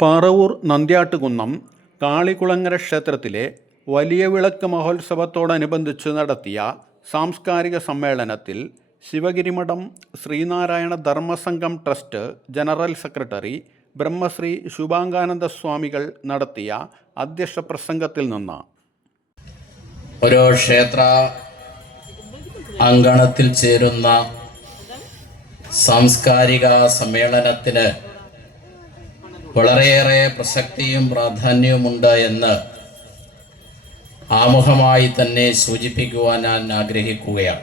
പാറവൂർ നന്ദ്യാട്ടുകുന്നം കാളികുളങ്ങര ക്ഷേത്രത്തിലെ വലിയ വിളക്ക് മഹോത്സവത്തോടനുബന്ധിച്ച് നടത്തിയ സാംസ്കാരിക സമ്മേളനത്തിൽ Sivagiri Mutt Sreenarayana Dharmasangham trust general secretary Brahmashri Shubhangananda സ്വാമികൾ നടത്തിയ അധ്യക്ഷ പ്രസംഗത്തിൽ നിന്ന് ഓരോ ക്ഷേത്ര അങ്കണത്തിൽ ചേരുന്ന സാംസ്കാരിക സമ്മേളനത്തിന് വളരെയേറെ പ്രസക്തിയും പ്രാധാന്യവുമുണ്ട് എന്ന് ആമുഖമായി തന്നെ സൂചിപ്പിക്കുവാൻ ഞാൻ ആഗ്രഹിക്കുകയാണ്.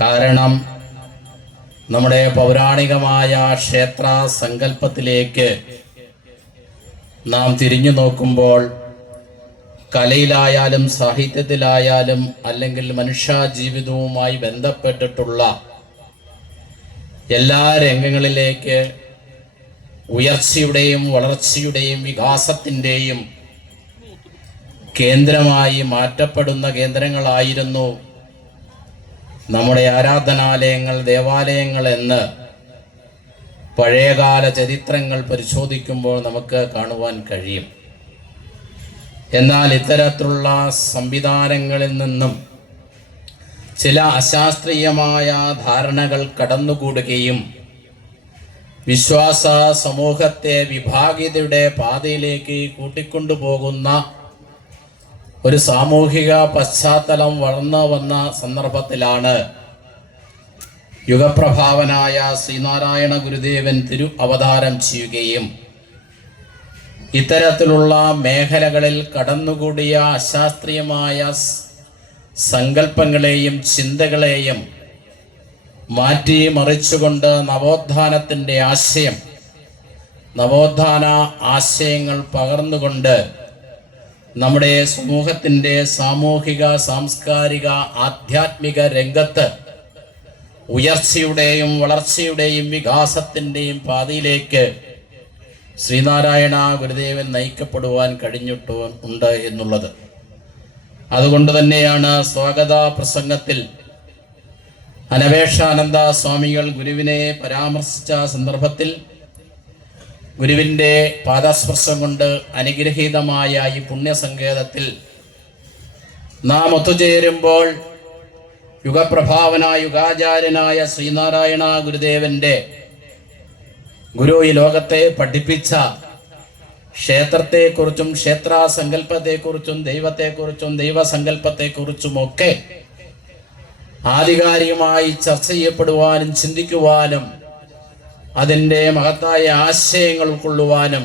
കാരണം നമ്മുടെ പൗരാണികമായ ക്ഷേത്ര സങ്കല്പത്തിലേക്ക് നാം തിരിഞ്ഞു നോക്കുമ്പോൾ കലയിലായാലും സാഹിത്യത്തിലായാലും അല്ലെങ്കിൽ മനുഷ്യ ജീവിതവുമായി ബന്ധപ്പെട്ടിട്ടുള്ള എല്ലാ രംഗങ്ങളിലേക്ക് ഉയർച്ചയുടെയും വളർച്ചയുടെയും വികാസത്തിൻ്റെയും കേന്ദ്രമായി മാറ്റപ്പെടുന്ന കേന്ദ്രങ്ങളായിരുന്നു നമ്മുടെ ആരാധനാലയങ്ങൾ, ദേവാലയങ്ങൾ എന്ന് പഴയകാല ചരിത്രങ്ങൾ പരിശോധിക്കുമ്പോൾ നമുക്ക് കാണുവാൻ കഴിയും. എന്നാൽ ഇത്തരത്തിലുള്ള സംവിധാനങ്ങളിൽ നിന്നും ചില അശാസ്ത്രീയമായ ധാരണകൾ കടന്നുകൂടുകയും വിശ്വാസ സമൂഹത്തെ വിഭാഗീയതയുടെ പാതയിലേക്ക് കൂട്ടിക്കൊണ്ടുപോകുന്ന ഒരു സാമൂഹിക പശ്ചാത്തലം വളർന്നു വന്ന സന്ദർഭത്തിലാണ് യുഗപ്രഭാവനായ ശ്രീനാരായണ ഗുരുദേവൻ അവതാരം ചെയ്യുകയും ഇത്തരത്തിലുള്ള മേഖലകളിൽ കടന്നുകൂടിയ അശാസ്ത്രീയമായ സങ്കല്പങ്ങളെയും ചിന്തകളെയും മാറ്റി മറിച്ചുകൊണ്ട് നവോത്ഥാന ആശയങ്ങൾ പകർന്നുകൊണ്ട് നമ്മുടെ സമൂഹത്തിൻ്റെ സാമൂഹിക, സാംസ്കാരിക, ആധ്യാത്മിക രംഗത്ത് ഉയർച്ചയുടെയും വളർച്ചയുടെയും വികാസത്തിൻ്റെയും പാതയിലേക്ക് ശ്രീനാരായണ ഗുരുദേവൻ നയിക്കപ്പെടുവാൻ കഴിഞ്ഞിട്ടുണ്ട് എന്നുള്ളത്. അതുകൊണ്ട് തന്നെയാണ് സ്വാഗത പ്രസംഗത്തിൽ അനവേഷാനന്ദ സ്വാമികൾ ഗുരുവിനെ പരാമർശിച്ച സന്ദർഭത്തിൽ ഗുരുവിൻ്റെ പാദസ്പർശം കൊണ്ട് അനുഗ്രഹീതമായ ഈ പുണ്യസങ്കേതത്തിൽ നാം ഒത്തുചേരുമ്പോൾ യുഗപ്രഭാവനായ യുഗാചാര്യനായ ശ്രീനാരായണ ഗുരുദേവന്റെ ഗുരു ഈ ലോകത്തെ പഠിപ്പിച്ച ക്ഷേത്രത്തെക്കുറിച്ചും ക്ഷേത്ര സങ്കല്പത്തെക്കുറിച്ചും ദൈവത്തെക്കുറിച്ചും ദൈവസങ്കല്പത്തെക്കുറിച്ചുമൊക്കെ ആധികാരികമായി ചർച്ച ചെയ്യപ്പെടുവാനും ചിന്തിക്കുവാനും അതിൻ്റെ മഹത്തായ ആശയങ്ങൾ ഉൾക്കൊള്ളുവാനും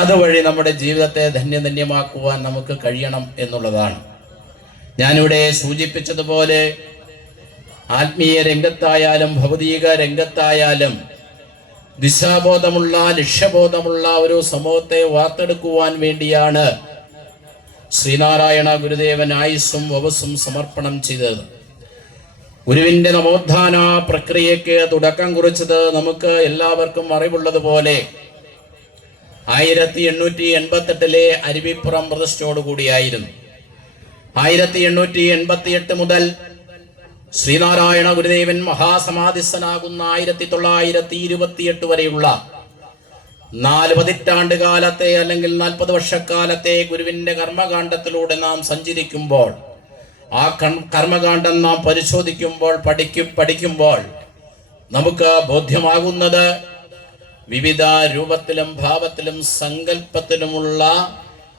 അതുവഴി നമ്മുടെ ജീവിതത്തെ ധന്യധന്യമാക്കുവാൻ നമുക്ക് കഴിയണം എന്നുള്ളതാണ്. ഞാനിവിടെ സൂചിപ്പിച്ചതുപോലെ ആത്മീയ രംഗത്തായാലും ഭൗതിക രംഗത്തായാലും ദിശാബോധമുള്ള, ലക്ഷ്യബോധമുള്ള ഒരു സമൂഹത്തെ വാർത്തെടുക്കുവാൻ വേണ്ടിയാണ് ശ്രീനാരായണ ഗുരുദേവൻ ആയുസ്സും വപസ്സും സമർപ്പണം ചെയ്തത്. ഗുരുവിന്റെ നവോത്ഥാന പ്രക്രിയയ്ക്ക് തുടക്കം കുറിച്ചത് നമുക്ക് എല്ലാവർക്കും അറിവുള്ളതുപോലെ 1888 അരുവിപ്പുറം പ്രതിഷ്ഠയോടുകൂടിയായിരുന്നു. 1888 മുതൽ ശ്രീനാരായണ ഗുരുദേവൻ മഹാസമാധിസ്ഥനാകുന്ന 1928 വരെയുള്ള 4 പതിറ്റാണ്ട് കാലത്തെ അല്ലെങ്കിൽ 40 വർഷക്കാലത്തെ ഗുരുവിന്റെ കർമ്മകാണ്ഡത്തിലൂടെ നാം സഞ്ചരിക്കുമ്പോൾ, ആ കർമ്മകാണ്ഡം നാം പരിശോധിക്കുമ്പോൾ, പഠിക്കുമ്പോൾ നമുക്ക് ബോധ്യമാകുന്നത് വിവിധ രൂപത്തിലും ഭാവത്തിലും സങ്കല്പത്തിലുമുള്ള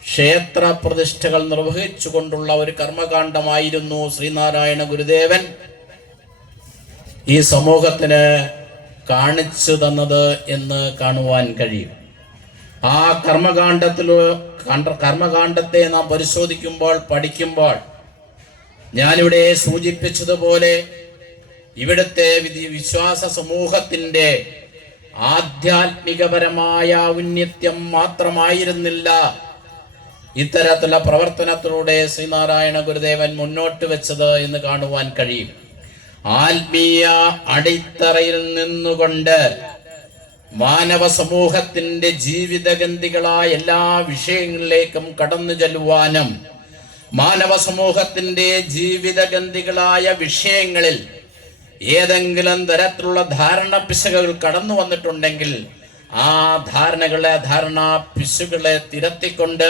ക്ഷേത്ര പ്രതിഷ്ഠകൾ നിർവഹിച്ചുകൊണ്ടുള്ള ഒരു കർമ്മകാണ്ഡമായിരുന്നു ശ്രീനാരായണ ഗുരുദേവൻ ഈ സമൂഹത്തിന് കാണിച്ചു തന്നത് എന്ന് കാണുവാൻ കഴിയും. ആ കർമ്മകാണ്ഡത്തെ നാം പരിശോധിക്കുമ്പോൾ, പഠിക്കുമ്പോൾ ഞാനിവിടെ സൂചിപ്പിച്ചതുപോലെ ഇവിടുത്തെ വിശ്വാസ സമൂഹത്തിൻ്റെ ആധ്യാത്മികപരമായ ഔന്നത്യം മാത്രമായിരുന്നില്ല ഇത്തരത്തിലുള്ള പ്രവർത്തനത്തിലൂടെ ശ്രീനാരായണ ഗുരുദേവൻ മുന്നോട്ട് വെച്ചത് എന്ന് കാണുവാൻ കഴിയും. ആത്മീയ അടിത്തറയിൽ നിന്നുകൊണ്ട് മാനവ സമൂഹത്തിന്റെ ജീവിതഗന്ധികളായ എല്ലാ വിഷയങ്ങളിലേക്കും കടന്നു ചെല്ലുവാനും മാനവ സമൂഹത്തിന്റെ ജീവിതഗന്ധികളായ വിഷയങ്ങളിൽ ഏതെങ്കിലും തരത്തിലുള്ള ധാരണ പിശകുകൾ കടന്നു വന്നിട്ടുണ്ടെങ്കിൽ ആ ധാരണാ പിശുകളെ തിരുത്തിക്കൊണ്ട്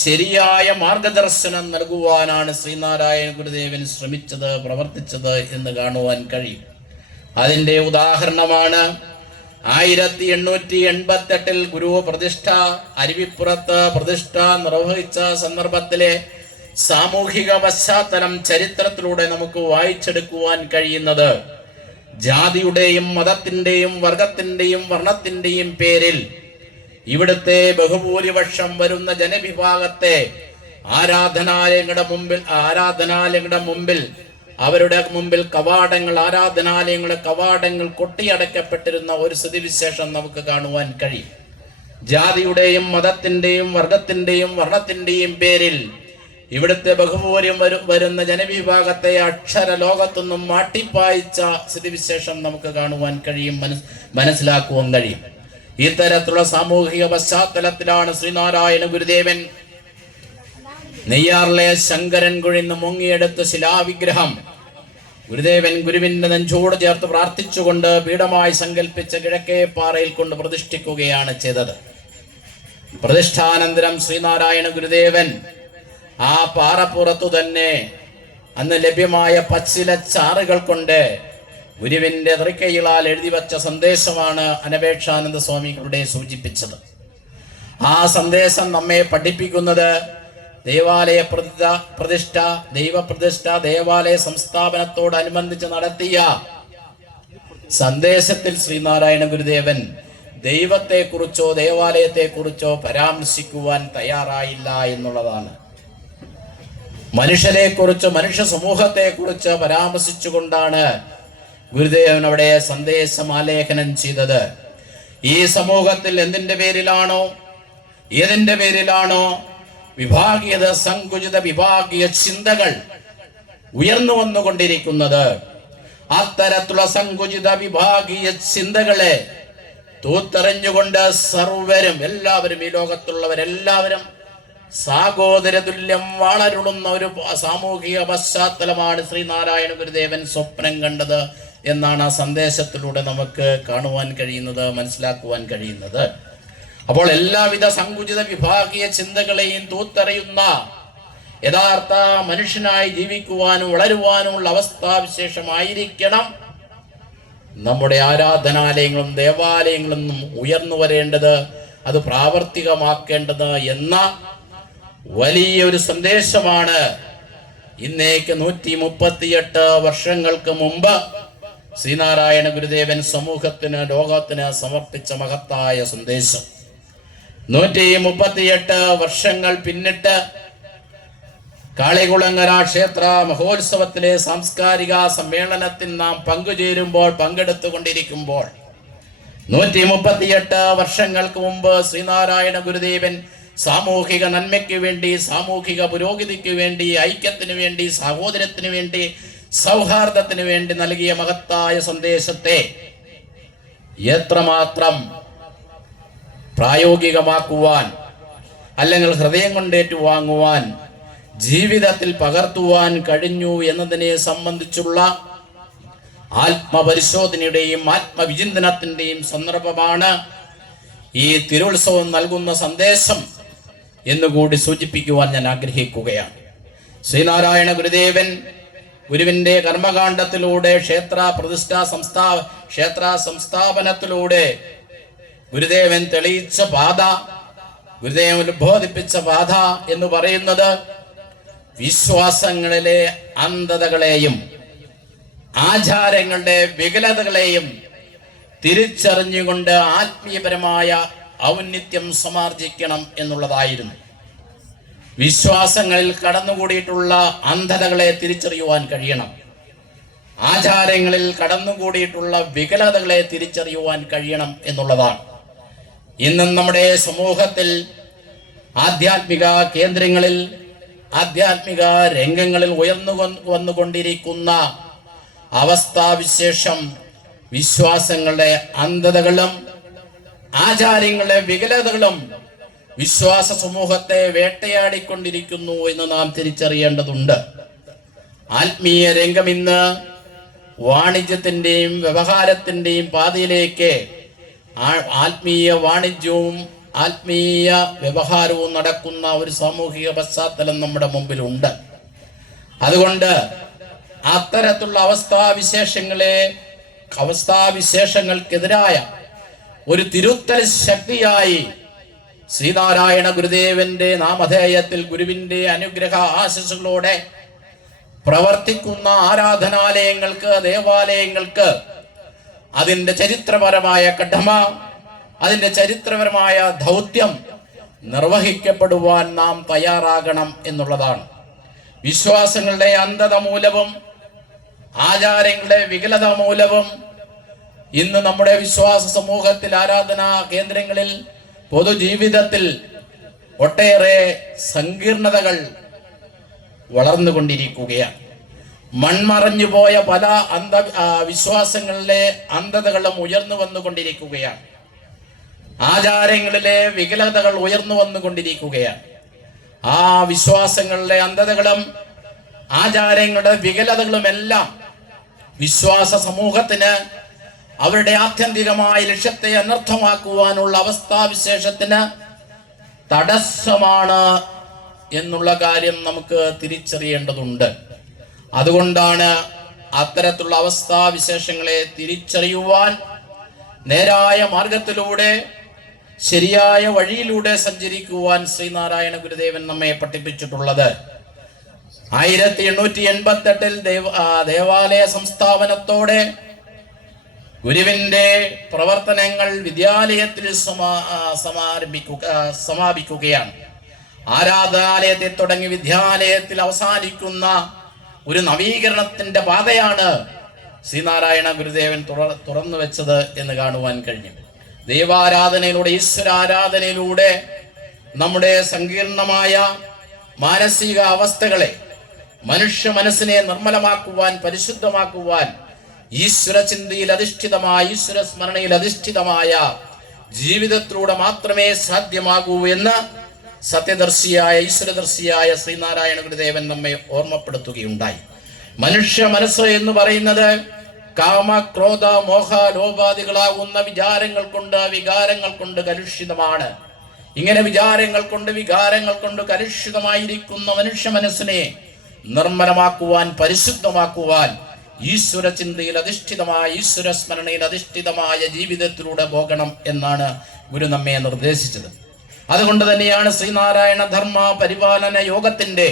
ശരിയായ മാർഗദർശനം നൽകുവാനാണ് ശ്രീനാരായണ ഗുരുദേവൻ ശ്രമിച്ചത്, പ്രവർത്തിച്ചത് എന്ന് കാണുവാൻ കഴിയും. അതിൻ്റെ ഉദാഹരണമാണ് 1888 ഗുരു പ്രതിഷ്ഠ അരുവിപ്പുറത്ത് പ്രതിഷ്ഠ നിർവഹിച്ച സന്ദർഭത്തിലെ സാമൂഹിക പശ്ചാത്തലം ചരിത്രത്തിലൂടെ നമുക്ക് വായിച്ചെടുക്കുവാൻ കഴിയുന്നത്. ജാതിയുടെയും മതത്തിൻ്റെയും വർഗത്തിൻ്റെയും വർണ്ണത്തിൻ്റെയും പേരിൽ ഇവിടുത്തെ ബഹുഭൂരിപക്ഷം വരുന്ന ജനവിഭാഗത്തെ ആരാധനാലയങ്ങളുടെ മുമ്പിൽ അവരുടെ മുമ്പിൽ ആരാധനാലയങ്ങളുടെ കവാടങ്ങൾ കൊട്ടിയടക്കപ്പെട്ടിരുന്ന ഒരു സ്ഥിതിവിശേഷം നമുക്ക് കാണുവാൻ കഴിയും. ജാതിയുടെയും മതത്തിൻ്റെയും വർഗത്തിൻ്റെയും വർണ്ണത്തിൻ്റെയും പേരിൽ ഇവിടുത്തെ ബഹുഭൂരിപക്ഷം വരുന്ന ജനവിഭാഗത്തെ അക്ഷര ലോകത്തൊന്നും മാട്ടിപ്പായിച്ച സ്ഥിതിവിശേഷം നമുക്ക് കാണുവാൻ കഴിയും, മനസ്സിലാക്കുവാൻ കഴിയും. ഇത്തരത്തിലുള്ള സാമൂഹിക പശ്ചാത്തലത്തിലാണ് ശ്രീനാരായണ ഗുരുദേവൻ നെയ്യാറിലെ ശങ്കരൻ കുഴിന്ന് മുങ്ങിയെടുത്ത ശിലാവിഗ്രഹം ഗുരുദേവൻ ഗുരുവിന്റെ നെഞ്ചോട് ചേർത്ത് പ്രാർത്ഥിച്ചുകൊണ്ട് പീഠമായി സങ്കല്പിച്ച കിഴക്കേ പാറയിൽ കൊണ്ട് പ്രതിഷ്ഠിക്കുകയാണ് ചെയ്തത്. പ്രതിഷ്ഠാനന്തരം ശ്രീനാരായണ ഗുരുദേവൻ ആ പാറപ്പുറത്തു തന്നെ അന്ന് ലഭ്യമായ പച്ചില ചാറുകൾ കൊണ്ട് ഗുരുവിന്റെ തൃക്കൈകളാൽ എഴുതി വച്ച സന്ദേശമാണ് അനപേക്ഷാനന്ദ സ്വാമികളുടെ സൂചിപ്പിച്ചത്. ആ സന്ദേശം നമ്മെ പഠിപ്പിക്കുന്നത് ദേവാലയ പ്രതിഷ്ഠ ദൈവപ്രതിഷ്ഠ ദേവാലയ സംസ്ഥാപനത്തോടനുബന്ധിച്ച് നടത്തിയ സന്ദേശത്തിൽ ശ്രീനാരായണ ഗുരുദേവൻ ദൈവത്തെക്കുറിച്ചോ ദേവാലയത്തെക്കുറിച്ചോ പരാമർശിക്കുവാൻ തയ്യാറായില്ല എന്നുള്ളതാണ്. മനുഷ്യരെക്കുറിച്ച് മനുഷ്യ സമൂഹത്തെക്കുറിച്ച് പരാമർശിച്ചുകൊണ്ടാണ് ഗുരുദേവൻ അവിടെ സന്ദേശം ആലേഖനം ചെയ്തത്. ഈ സമൂഹത്തിൽ ഏതിന്റെ പേരിലാണോ വിഭാഗീയത സങ്കുചിത വിഭാഗീയ ചിന്തകൾ ഉയർന്നു വന്നുകൊണ്ടിരിക്കുന്നത്, അത്തരത്തിലുള്ള സങ്കുചിത വിഭാഗീയ ചിന്തകളെ തൂത്തെറിഞ്ഞുകൊണ്ട് എല്ലാവരും ഈ ലോകത്തുള്ളവരെല്ലാവരും സാഗോദര തുല്യം വളരുന്ന ഒരു സാമൂഹിക പശ്ചാത്തലമാണ് ശ്രീനാരായണ ഗുരുദേവൻ സ്വപ്നം കണ്ടത് എന്നാണ് ആ സന്ദേശത്തിലൂടെ നമുക്ക് കാണുവാൻ കഴിയുന്നത്, മനസ്സിലാക്കുവാൻ കഴിയുന്നത്. അപ്പോൾ എല്ലാവിധ സങ്കുചിത വിഭാഗീയ ചിന്തകളെയും തൂത്തെറിയുന്ന യഥാർത്ഥ മനുഷ്യനായി ജീവിക്കുവാനും വളരുവാനുമുള്ള അവസ്ഥാവിശേഷമായിരിക്കണം നമ്മുടെ ആരാധനാലയങ്ങളും ദേവാലയങ്ങളും ഉയർന്നു വരേണ്ടത്, അത് പ്രാവർത്തികമാക്കേണ്ടത് എന്ന വലിയൊരു സന്ദേശമാണ് ഇന്നേക്ക് 138 വർഷങ്ങൾക്ക് മുമ്പ് ശ്രീനാരായണ ഗുരുദേവൻ സമൂഹത്തിന് ലോകത്തിന് സമർപ്പിച്ച മഹത്തായ സന്ദേശം. 138 വർഷങ്ങൾ പിന്നിട്ട് കാളികുളങ്ങര ക്ഷേത്ര മഹോത്സവത്തിലെ സാംസ്കാരിക സമ്മേളനത്തിൽ നാം പങ്കെടുത്തുകൊണ്ടിരിക്കുമ്പോൾ 138 വർഷങ്ങൾക്ക് മുമ്പ് ശ്രീനാരായണ ഗുരുദേവൻ സാമൂഹിക നന്മയ്ക്ക് വേണ്ടി, സാമൂഹിക പുരോഗതിക്ക് വേണ്ടി, ഐക്യത്തിന് വേണ്ടി, സഹോദരത്തിന് വേണ്ടി, സൗഹാർദ്ദത്തിന് വേണ്ടി നൽകിയ മഹത്തായ സന്ദേശത്തെ എത്രമാത്രം പ്രായോഗികമാക്കുവാൻ അല്ലെങ്കിൽ ഹൃദയം കൊണ്ടേറ്റുവാങ്ങുവാൻ ജീവിതത്തിൽ പകർത്തുവാൻ കഴിഞ്ഞു എന്നതിനെ സംബന്ധിച്ചുള്ള ആത്മപരിശോധനയുടെയും ആത്മവിചിന്തനത്തിന്റെയും സന്ദർഭമാണ് ഈ തിരുത്സവം നൽകുന്ന സന്ദേശം എന്നുകൂടി സൂചിപ്പിക്കുവാൻ ഞാൻ ആഗ്രഹിക്കുകയാണ്. ശ്രീനാരായണ ഗുരുദേവൻ ഗുരുവിന്റെ കർമ്മകാണ്ഡത്തിലൂടെ ക്ഷേത്ര സംസ്ഥാപനത്തിലൂടെ ഗുരുദേവൻ തെളിയിച്ച പാത, ഗുരുദേവൻ ബോധിപ്പിച്ച പാത എന്ന് പറയുന്നത് വിശ്വാസങ്ങളിലെ അന്ധതകളെയും ആചാരങ്ങളുടെ വികലതകളെയും തിരിച്ചറിഞ്ഞുകൊണ്ട് ആത്മീയപരമായ ഔന്നത്യം സമാർജിക്കണം എന്നുള്ളതായിരുന്നു. വിശ്വാസങ്ങളിൽ കടന്നുകൂടിയിട്ടുള്ള അന്ധതകളെ തിരിച്ചറിയുവാൻ കഴിയണം. ആചാരങ്ങളിൽ കടന്നുകൂടിയിട്ടുള്ള വികലതകളെ തിരിച്ചറിയുവാൻ കഴിയണം എന്നുള്ളതാണ്. ഇന്നും നമ്മുടെ സമൂഹത്തിൽ ആധ്യാത്മിക കേന്ദ്രങ്ങളിൽ, ആധ്യാത്മിക രംഗങ്ങളിൽ ഉയർന്നു വന്നുകൊണ്ടിരിക്കുന്ന അവസ്ഥാവിശേഷം വിശ്വാസങ്ങളുടെ അന്ധതകളും ആചാരങ്ങളുടെ വികലതകളും വിശ്വാസ സമൂഹത്തെ വേട്ടയാടിക്കൊണ്ടിരിക്കുന്നു എന്ന് നാം തിരിച്ചറിയേണ്ടതുണ്ട്. ആത്മീയ രംഗം ഇന്ന് വാണിജ്യത്തിന്റെയും വ്യവഹാരത്തിന്റെയും പാതയിലേക്ക് ആത്മീയ വാണിജ്യവും ആത്മീയ വ്യവഹാരവും നടക്കുന്ന ഒരു സാമൂഹിക പശ്ചാത്തലം നമ്മുടെ മുമ്പിലുണ്ട്. അതുകൊണ്ട് അത്തരത്തിലുള്ള അവസ്ഥാവിശേഷങ്ങൾക്കെതിരായ ഒരു തിരുത്തൽ ശക്തിയായി ശ്രീനാരായണ ഗുരുദേവന്റെ നാമധേയത്തിൽ ഗുരുവിന്റെ അനുഗ്രഹ ആശസ്സുകളോടെ പ്രവർത്തിക്കുന്ന ആരാധനാലയങ്ങൾക്ക്, ദേവാലയങ്ങൾക്ക് അതിൻ്റെ ചരിത്രപരമായ കടമ, അതിൻ്റെ ചരിത്രപരമായ ദൗത്യം നിർവഹിക്കപ്പെടുവാൻ നാം തയ്യാറാകണം എന്നുള്ളതാണ്. വിശ്വാസങ്ങളുടെ അന്ധത മൂലവും ആചാരങ്ങളുടെ വികലത മൂലവും ഇന്ന് നമ്മുടെ വിശ്വാസ സമൂഹത്തിൽ, ആരാധനാ കേന്ദ്രങ്ങളിൽ, പൊതുജീവിതത്തിൽ ഒട്ടേറെ സങ്കീർണതകൾ വളർന്നുകൊണ്ടിരിക്കുകയാണ്. മൺമറഞ്ഞു പോയ പല വിശ്വാസങ്ങളിലെ അന്ധതകളും ഉയർന്നു വന്നുകൊണ്ടിരിക്കുകയാണ്. ആചാരങ്ങളിലെ വികലതകൾ ഉയർന്നു വന്നുകൊണ്ടിരിക്കുകയാണ്. ആ വിശ്വാസങ്ങളിലെ അന്ധതകളും ആചാരങ്ങളുടെ വികലതകളുമെല്ലാം വിശ്വാസ സമൂഹത്തിന് അവരുടെ ആത്യന്തികമായ ലക്ഷ്യത്തെ അനർത്ഥമാക്കുവാനുള്ള അവസ്ഥാവിശേഷത്തിന് തടസ്സമാണ് എന്നുള്ള കാര്യം നമുക്ക് തിരിച്ചറിയേണ്ടതുണ്ട്. അതുകൊണ്ടാണ് അത്തരത്തിലുള്ള അവസ്ഥാവിശേഷങ്ങളെ തിരിച്ചറിയുവാൻ നേരായ മാർഗത്തിലൂടെ, ശരിയായ വഴിയിലൂടെ സഞ്ചരിക്കുവാൻ ശ്രീനാരായണ ഗുരുദേവൻ നമ്മെ പഠിപ്പിച്ചിട്ടുള്ളത്. 1888 ദേവാലയ സംസ്ഥാപനത്തോടെ ഗുരുവിന്റെ പ്രവർത്തനങ്ങൾ വിദ്യാലയത്തിൽ സമാപിക്കുകയാണ്. ആരാധനാലയത്തിൽ തുടങ്ങി വിദ്യാലയത്തിൽ അവസാനിക്കുന്ന ഒരു നവീകരണത്തിന്റെ പാതയാണ് ശ്രീനാരായണ ഗുരുദേവൻ തുറന്നു വെച്ചത് എന്ന് കാണുവാൻ കഴിഞ്ഞു. ദൈവാരാധനയിലൂടെ, ഈശ്വരാരാധനയിലൂടെ നമ്മുടെ സങ്കീർണമായ മാനസിക അവസ്ഥകളെ, മനുഷ്യ മനസ്സിനെ നിർമ്മലമാക്കുവാൻ, പരിശുദ്ധമാക്കുവാൻ ഈശ്വര ചിന്തയിൽ അധിഷ്ഠിതമായ, ഈശ്വര സ്മരണയിൽ അധിഷ്ഠിതമായ ജീവിതത്തിലൂടെ മാത്രമേ സാധ്യമാകൂ എന്ന് സത്യദർശിയായ, ഈശ്വരദർശിയായ ശ്രീനാരായണ ഗുരുദേവൻ നമ്മെ ഓർമ്മപ്പെടുത്തുകയുണ്ടായി. മനുഷ്യ മനസ്സ് എന്ന് പറയുന്നത് കാമ, ക്രോധ, മോഹ, ലോപാദികളാകുന്ന വികാരങ്ങൾ കൊണ്ട് കലുഷിതമാണ്. ഇങ്ങനെ വികാരങ്ങൾ കൊണ്ട് കലുഷിതമായിരിക്കുന്ന മനുഷ്യ മനസ്സിനെ നിർമ്മലമാക്കുവാൻ, പരിശുദ്ധമാക്കുവാൻ ഈശ്വര ചിന്തയിൽ അധിഷ്ഠിതമായ, ഈശ്വര സ്മരണയിൽ അധിഷ്ഠിതമായ ജീവിതത്തിലൂടെ പോകണം എന്നാണ് ഗുരു നമ്മെ നിർദ്ദേശിച്ചത്. അതുകൊണ്ട് തന്നെയാണ് ശ്രീനാരായണ ധർമ്മ പരിപാലന യോഗത്തിന്റെ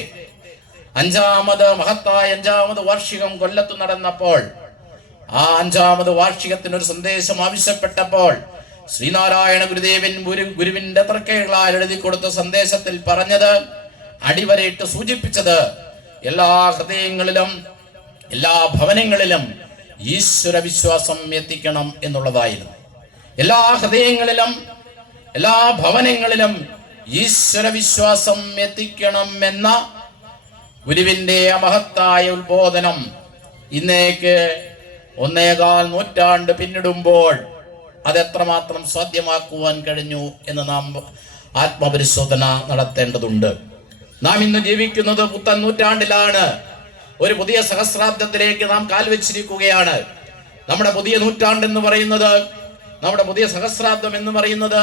മഹത്തായ അഞ്ചാമത് വാർഷികം കൊല്ലത്ത് നടന്നപ്പോൾ, ആ അഞ്ചാമത് വാർഷികത്തിനൊരു സന്ദേശം ആവശ്യപ്പെട്ടപ്പോൾ ശ്രീനാരായണ ഗുരുദേവൻ ഗുരുവിന്റെ തർക്കങ്ങളാൽ എഴുതി കൊടുത്ത സന്ദേശത്തിൽ പറഞ്ഞത്, അടിവരയിട്ട് സൂചിപ്പിച്ചത്, എല്ലാ ഹൃദയങ്ങളിലും, എല്ലാ ഭവനങ്ങളിലും ഈശ്വര വിശ്വാസം എത്തിക്കണം എന്നുള്ളതായിരുന്നു. എല്ലാ ഹൃദയങ്ങളിലും, എല്ലാ ഭവനങ്ങളിലും ഈശ്വര വിശ്വാസം എത്തിക്കണം എന്ന ഗുരുവിന്റെ മഹത്തായ ഉത്ബോധനം ഇന്നേക്ക് 1.25 നൂറ്റാണ്ട് പിന്നിടുമ്പോൾ അതെത്രമാത്രം സാധ്യമാക്കുവാൻ കഴിഞ്ഞു എന്ന് നാം ആത്മപരിശോധന നടത്തേണ്ടതുണ്ട്. നാം ഇന്ന് ജീവിക്കുന്നത് പുത്തൻ നൂറ്റാണ്ടിലാണ്. ഒരു പുതിയ സഹസ്രാബ്ദത്തിലേക്ക് നാം കാൽവെച്ചിരിക്കുകയാണ്. നമ്മുടെ പുതിയ നൂറ്റാണ്ട് എന്ന് പറയുന്നത്, നമ്മുടെ പുതിയ സഹസ്രാബ്ദം എന്ന് പറയുന്നത്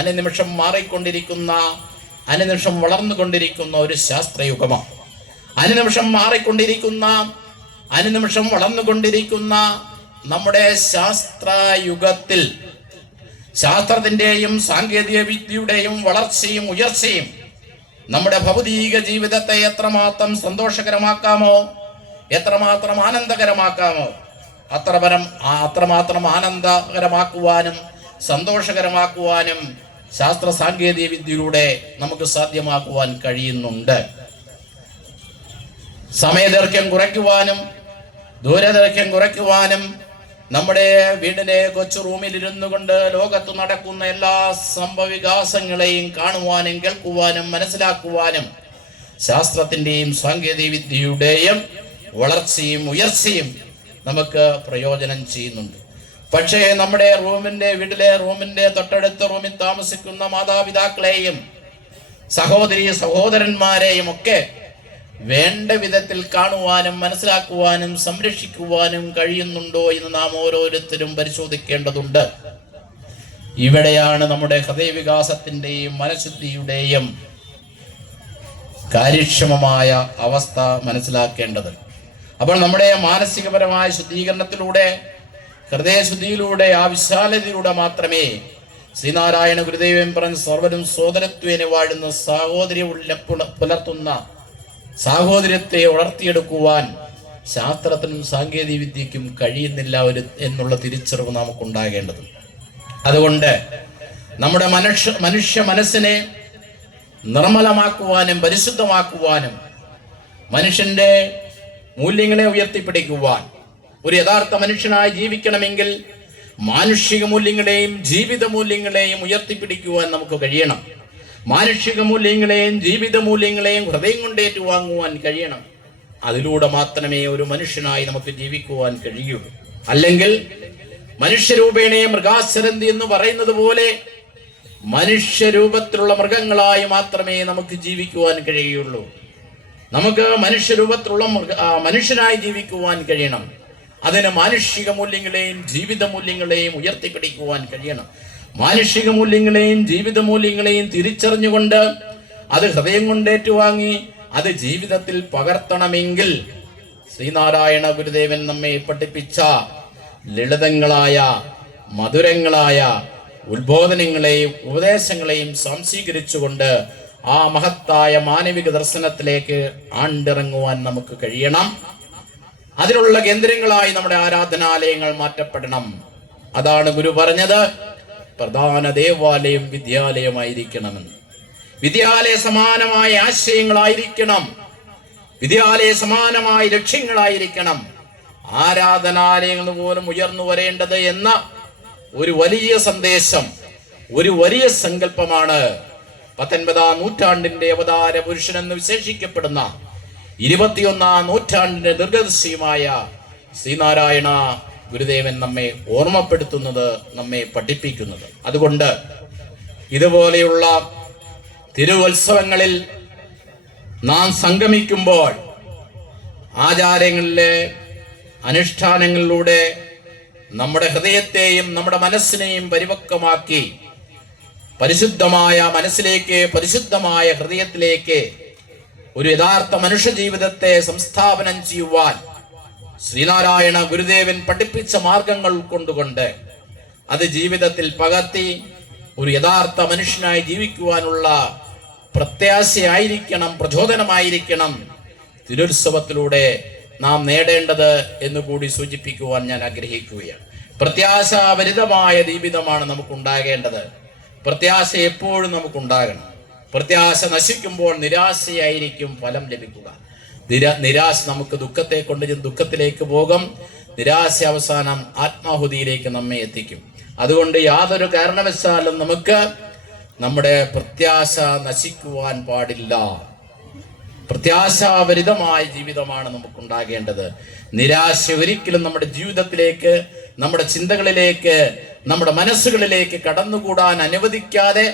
അനുനിമിഷം മാറിക്കൊണ്ടിരിക്കുന്ന, അനുനിമിഷം വളർന്നുകൊണ്ടിരിക്കുന്ന ഒരു ശാസ്ത്രയുഗമാണ്. അനുനിമിഷം മാറിക്കൊണ്ടിരിക്കുന്ന, അനുനിമിഷം വളർന്നുകൊണ്ടിരിക്കുന്ന നമ്മുടെ ശാസ്ത്രയുഗത്തിൽ ശാസ്ത്രത്തിന്റെയും സാങ്കേതിക വിദ്യയുടെയും വളർച്ചയും ഉയർച്ചയും നമ്മുടെ ഭൗതിക ജീവിതത്തെ എത്രമാത്രം സന്തോഷകരമാക്കാമോ, എത്രമാത്രം ആനന്ദകരമാക്കാമോ, അത്രമാത്രം ആനന്ദകരമാക്കുവാനും സന്തോഷകരമാക്കുവാനും ശാസ്ത്ര സാങ്കേതിക വിദ്യയിലൂടെ നമുക്ക് സാധ്യമാക്കുവാൻ കഴിയുന്നുണ്ട്. സമയദൈർഘ്യം കുറയ്ക്കുവാനും ദൂരദൈർഘ്യം കുറയ്ക്കുവാനും നമ്മുടെ വീടിന്റെ കൊച്ചു റൂമിൽ ഇരുന്നു കൊണ്ട് ലോകത്ത് നടക്കുന്ന എല്ലാ സംഭവവികാസങ്ങളെയും കാണുവാനും കേൾക്കുവാനും മനസ്സിലാക്കുവാനും ശാസ്ത്രത്തിന്റെയും സാങ്കേതിക വിദ്യയുടെയും വളർച്ചയും ഉയർച്ചയും നമുക്ക് പ്രയോജനം ചെയ്യുന്നുണ്ട്. പക്ഷേ നമ്മുടെ വീട്ടിലെ റൂമിന്റെ തൊട്ടടുത്ത റൂമിൽ താമസിക്കുന്ന മാതാപിതാക്കളെയും സഹോദരന്മാരെയും ഒക്കെ വേണ്ട വിധത്തിൽ കാണുവാനും മനസ്സിലാക്കുവാനും സംരക്ഷിക്കുവാനും കഴിയുന്നുണ്ടോ എന്ന് നാം ഓരോരുത്തരും പരിശോധിക്കേണ്ടതുണ്ട്. ഇവിടെയാണ് നമ്മുടെ ഹൃദയവികാസത്തിൻ്റെയും മനഃശുദ്ധിയുടെയും കാര്യക്ഷമമായ അവസ്ഥ മനസ്സിലാക്കേണ്ടത്. അപ്പോൾ നമ്മുടെ മാനസികപരമായ ശുദ്ധീകരണത്തിലൂടെ, ഹൃദയശുദ്ധിയിലൂടെ, ആ വിശാലതയിലൂടെ മാത്രമേ ശ്രീനാരായണ ഗുരുദേവൻ പറഞ്ഞ സർവരും സോദരത്വേനെ വാഴുന്ന സാഹോദര്യം പുലർത്തുന്ന സാഹോദര്യത്തെ വളർത്തിയെടുക്കുവാൻ ശാസ്ത്രത്തിനും സാങ്കേതിക വിദ്യയ്ക്കും കഴിയുന്നില്ല എന്നുള്ള തിരിച്ചറിവ് നമുക്കുണ്ടാകേണ്ടത്. അതുകൊണ്ട് നമ്മുടെ മനുഷ്യ മനസ്സിനെ നിർമ്മലമാക്കുവാനും പരിശുദ്ധമാക്കുവാനും, മനുഷ്യന്റെ മൂല്യങ്ങളെ ഉയർത്തിപ്പിടിക്കുവാൻ, ഒരു യഥാർത്ഥ മനുഷ്യനായി ജീവിക്കണമെങ്കിൽ മാനുഷിക മൂല്യങ്ങളെയും ജീവിത മൂല്യങ്ങളെയും ഉയർത്തിപ്പിടിക്കുവാൻ നമുക്ക് കഴിയണം. മാനുഷിക മൂല്യങ്ങളെയും ജീവിത മൂല്യങ്ങളെയും ഹൃദയം കൊണ്ടേറ്റുവാങ്ങുവാൻ കഴിയണം. അതിലൂടെ മാത്രമേ ഒരു മനുഷ്യനായി നമുക്ക് ജീവിക്കുവാൻ കഴിയുള്ളൂ. അല്ലെങ്കിൽ മനുഷ്യരൂപേണേ മൃഗാസരന്തി എന്ന് പറയുന്നത് പോലെ മനുഷ്യരൂപത്തിലുള്ള മൃഗങ്ങളായി മാത്രമേ നമുക്ക് ജീവിക്കുവാൻ കഴിയുള്ളൂ. നമുക്ക് മനുഷ്യരൂപത്തിലുള്ള മനുഷ്യനായി ജീവിക്കുവാൻ കഴിയണം. അതിന് മാനുഷിക മൂല്യങ്ങളെയും ജീവിത മൂല്യങ്ങളെയും ഉയർത്തിപ്പിടിക്കുവാൻ കഴിയണം. മാനുഷിക മൂല്യങ്ങളെയും ജീവിത മൂല്യങ്ങളെയും തിരിച്ചറിഞ്ഞുകൊണ്ട് അത് ഹൃദയം കൊണ്ടേറ്റുവാങ്ങി അത് ജീവിതത്തിൽ പകർത്തണമെങ്കിൽ ശ്രീനാരായണ ഗുരുദേവൻ നമ്മെ പഠിപ്പിച്ച ലളിതങ്ങളായ മധുരങ്ങളായ ഉത്ബോധനങ്ങളെയും ഉപദേശങ്ങളെയും സംസ്വീകരിച്ചുകൊണ്ട് ആ മഹത്തായ മാനവിക ദർശനത്തിലേക്ക് ആണ്ടിറങ്ങുവാൻ നമുക്ക് കഴിയണം. അതിനുള്ള കേന്ദ്രങ്ങളായി നമ്മുടെ ആരാധനാലയങ്ങൾ മാറ്റപ്പെടണം. അതാണ് ഗുരു പറഞ്ഞത്, പ്രധാന ദേവാലയം വിദ്യാലയമായിരിക്കണമെന്ന്. വിദ്യാലയ സമാനമായ ആശയങ്ങളായിരിക്കണം, വിദ്യാലയ സമാനമായ ലക്ഷ്യങ്ങളായിരിക്കണം ആരാധനാലയങ്ങൾ പോലും ഉയർന്നു വരേണ്ടത് എന്ന ഒരു വലിയ സന്ദേശം, ഒരു വലിയ സങ്കല്പമാണ് 19ാം നൂറ്റാണ്ടിന്റെ അവതാര പുരുഷൻ എന്ന് വിശേഷിക്കപ്പെടുന്ന 21ാം നൂറ്റാണ്ടിന്റെ ദീർഘദർശിയുമായ ശ്രീനാരായണ ഗുരുദേവൻ നമ്മെ ഓർമ്മപ്പെടുത്തുന്നത്, നമ്മെ പഠിപ്പിക്കുന്നത്. അതുകൊണ്ട് ഇതുപോലെയുള്ള തിരുവുത്സവങ്ങളിൽ നാം സംഗമിക്കുമ്പോൾ ആചാരങ്ങളിലെ അനുഷ്ഠാനങ്ങളിലൂടെ നമ്മുടെ ഹൃദയത്തെയും നമ്മുടെ മനസ്സിനെയും പരിപക്വമാക്കി പരിശുദ്ധമായ മനസ്സിലേക്ക്, പരിശുദ്ധമായ ഹൃദയത്തിലേക്ക് ഒരു യഥാർത്ഥ മനുഷ്യ ജീവിതത്തെ സംസ്ഥാപനം ചെയ്യുവാൻ ശ്രീനാരായണ ഗുരുദേവൻ പഠിപ്പിച്ച മാർഗങ്ങൾ കൊണ്ടുകൊണ്ട് അത് ജീവിതത്തിൽ പകർത്തി ഒരു യഥാർത്ഥ മനുഷ്യനായി ജീവിക്കുവാനുള്ള പ്രത്യാശയായിരിക്കണം, പ്രചോദനമായിരിക്കണം തിരുത്സവത്തിലൂടെ നാം നേടേണ്ടത് എന്ന് കൂടി സൂചിപ്പിക്കുവാൻ ഞാൻ ആഗ്രഹിക്കുകയാണ്. പ്രത്യാശാഭരിതമായ ജീവിതമാണ് നമുക്കുണ്ടാകേണ്ടത്. പ്രത്യാശ എപ്പോഴും നമുക്കുണ്ടാകണം. പ്രത്യാശ നശിക്കുമ്പോൾ നിരാശയായിരിക്കും ഫലം ലഭിക്കുക. നിരാശ നമുക്ക് ദുഃഖത്തെ കൊണ്ട് ദുഃഖത്തിലേക്ക് പോകും. നിരാശ അവസാനം ആത്മാഹുതിയിലേക്ക് നമ്മെ എത്തിക്കും. അതുകൊണ്ട് യാതൊരു കാരണവശാലും നമുക്ക് നമ്മുടെ പ്രത്യാശ നശിക്കുവാൻ പാടില്ല. പ്രത്യാശാഭരിതമായ ജീവിതമാണ് നമുക്കുണ്ടാകേണ്ടത്. നിരാശ ഒരിക്കലും നമ്മുടെ ജീവിതത്തിലേക്ക്, നമ്മുടെ ചിന്തകളിലേക്ക്, നമ്മുടെ മനസ്സുകളിലേക്ക് കടന്നുകൂടാൻ അനുവദിക്കാതെ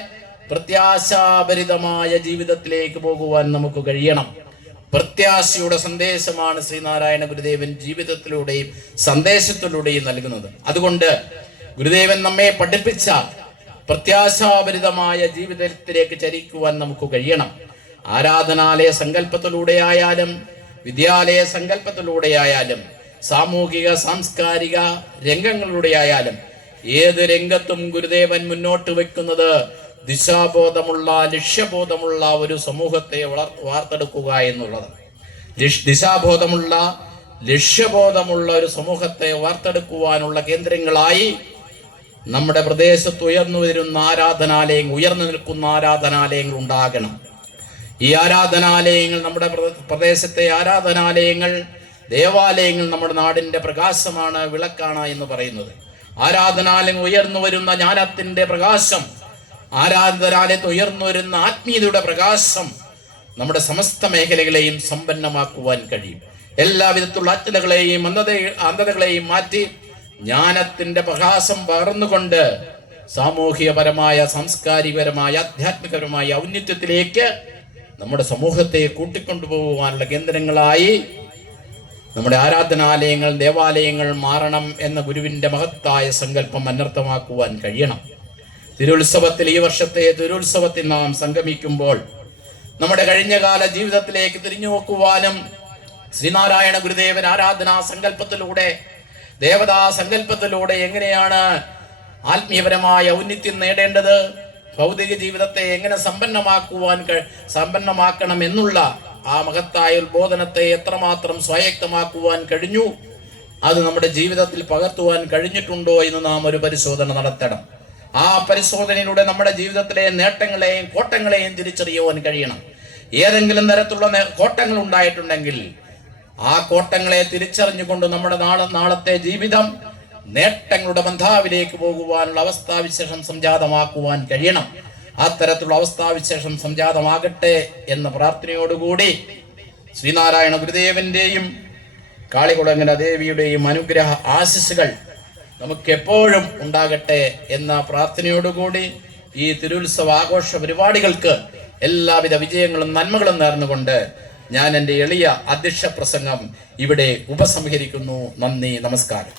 പ്രത്യാശാഭരിതമായ ജീവിതത്തിലേക്ക് പോകുവാൻ നമുക്ക് കഴിയണം. പ്രത്യാശയുടെ സന്ദേശമാണ് ശ്രീനാരായണ ഗുരുദേവൻ ജീവിതത്തിലൂടെയും സന്ദേശത്തിലൂടെയും നൽകുന്നത്. അതുകൊണ്ട് ഗുരുദേവൻ നമ്മെ പഠിപ്പിച്ച പ്രത്യാശാഭരിതമായ ജീവിതത്തിലേക്ക് ചരിക്കുവാൻ നമുക്ക് കഴിയണം. ആരാധനാലയ സങ്കല്പത്തിലൂടെയായാലും വിദ്യാലയ സങ്കല്പത്തിലൂടെയായാലും സാമൂഹിക സാംസ്കാരിക രംഗങ്ങളിലൂടെയായാലും ഏത് രംഗത്തും ഗുരുദേവൻ മുന്നോട്ട് വെക്കുന്നത് ദിശാബോധമുള്ള, ലക്ഷ്യബോധമുള്ള ഒരു സമൂഹത്തെ വാർത്തെടുക്കുക എന്നുള്ളത്. ദിശാബോധമുള്ള, ലക്ഷ്യബോധമുള്ള ഒരു സമൂഹത്തെ വാർത്തെടുക്കുവാനുള്ള കേന്ദ്രങ്ങളായി നമ്മുടെ പ്രദേശത്ത് ഉയർന്നു നിൽക്കുന്ന ആരാധനാലയങ്ങൾ ഉണ്ടാകണം. ഈ ആരാധനാലയങ്ങൾ, നമ്മുടെ പ്രദേശത്തെ ആരാധനാലയങ്ങൾ, ദേവാലയങ്ങൾ നമ്മുടെ നാടിന്റെ പ്രകാശമാണ്, വിളക്കാണ് എന്ന് പറയുന്നത്. ആരാധനാലയം ഉയർന്നു വരുന്ന ജ്ഞാനത്തിന്റെ പ്രകാശം, ആരാധനാലയത്ത് ഉയർന്നു വരുന്ന ആത്മീയതയുടെ പ്രകാശം നമ്മുടെ സമസ്ത മേഖലകളെയും സമ്പന്നമാക്കുവാൻ കഴിയും. എല്ലാവിധത്തിലുള്ള അജ്ഞതകളെയും അന്ധതകളെയും മാറ്റി ജ്ഞാനത്തിന്റെ പ്രകാശം പകർന്നുകൊണ്ട് സാമൂഹികപരമായ, സാംസ്കാരികപരമായ, ആധ്യാത്മികപരമായ ഔന്നത്യത്തിലേക്ക് നമ്മുടെ സമൂഹത്തെ കൂട്ടിക്കൊണ്ടുപോകുവാനുള്ള കേന്ദ്രങ്ങളായി നമ്മുടെ ആരാധനാലയങ്ങൾ, ദേവാലയങ്ങൾ മാറണം എന്ന ഗുരുവിന്റെ മഹത്തായ സങ്കല്പം അനർത്ഥമാക്കുവാൻ കഴിയണം. തിരുത്സവത്തിൽ, ഈ വർഷത്തെ തിരുത്സവത്തിൽ നാം സംഗമിക്കുമ്പോൾ നമ്മുടെ കഴിഞ്ഞകാല ജീവിതത്തിലേക്ക് തിരിഞ്ഞു നോക്കുവാനും ശ്രീനാരായണ ഗുരുദേവൻ ആരാധനാ സങ്കല്പത്തിലൂടെ, ദേവതാ സങ്കല്പത്തിലൂടെ എങ്ങനെയാണ് ആത്മീയപരമായ ഔന്നത്യം നേടേണ്ടത്, ഭൗതിക ജീവിതത്തെ എങ്ങനെ സമ്പന്നമാക്കണം എന്നുള്ള ആ മഹത്തായ ഉത്ബോധനത്തെ എത്രമാത്രം സ്വായക്തമാക്കുവാൻ കഴിഞ്ഞു, അത് നമ്മുടെ ജീവിതത്തിൽ പകർത്തുവാൻ കഴിഞ്ഞിട്ടുണ്ടോ എന്ന് നാം ഒരു പരിശോധന നടത്തണം. ആ പരിശോധനയിലൂടെ നമ്മുടെ ജീവിതത്തിലെ നേട്ടങ്ങളെയും കോട്ടങ്ങളെയും തിരിച്ചറിയുവാൻ കഴിയണം. ഏതെങ്കിലും തരത്തിലുള്ള കോട്ടങ്ങൾ ഉണ്ടായിട്ടുണ്ടെങ്കിൽ ആ കോട്ടങ്ങളെ തിരിച്ചറിഞ്ഞുകൊണ്ട് നമ്മുടെ നാളത്തെ ജീവിതം നേട്ടങ്ങളുടെ ബന്ധാവിലേക്ക് പോകുവാനുള്ള അവസ്ഥാവിശേഷം സംജാതമാക്കുവാൻ കഴിയണം. അത്തരത്തിലുള്ള അവസ്ഥാവിശേഷം സംജാതമാകട്ടെ എന്ന പ്രാർത്ഥനയോടുകൂടി ശ്രീനാരായണ ഗുരുദേവന്റെയും കാളികുളങ്ങര ദേവിയുടെയും അനുഗ്രഹ ആശിസ്സുകൾ നമുക്ക് എപ്പോഴും ഉണ്ടാകട്ടെ എന്ന പ്രാർത്ഥനയോടുകൂടി ഈ തിരുത്സവ ആഘോഷ പരിപാടികൾക്ക് എല്ലാവിധ വിജയങ്ങളും നന്മകളും നേർന്നുകൊണ്ട് ഞാൻ എൻ്റെ എളിയ അധ്യക്ഷ പ്രസംഗം ഇവിടെ ഉപസംഹരിക്കുന്നു. നന്ദി, നമസ്കാരം.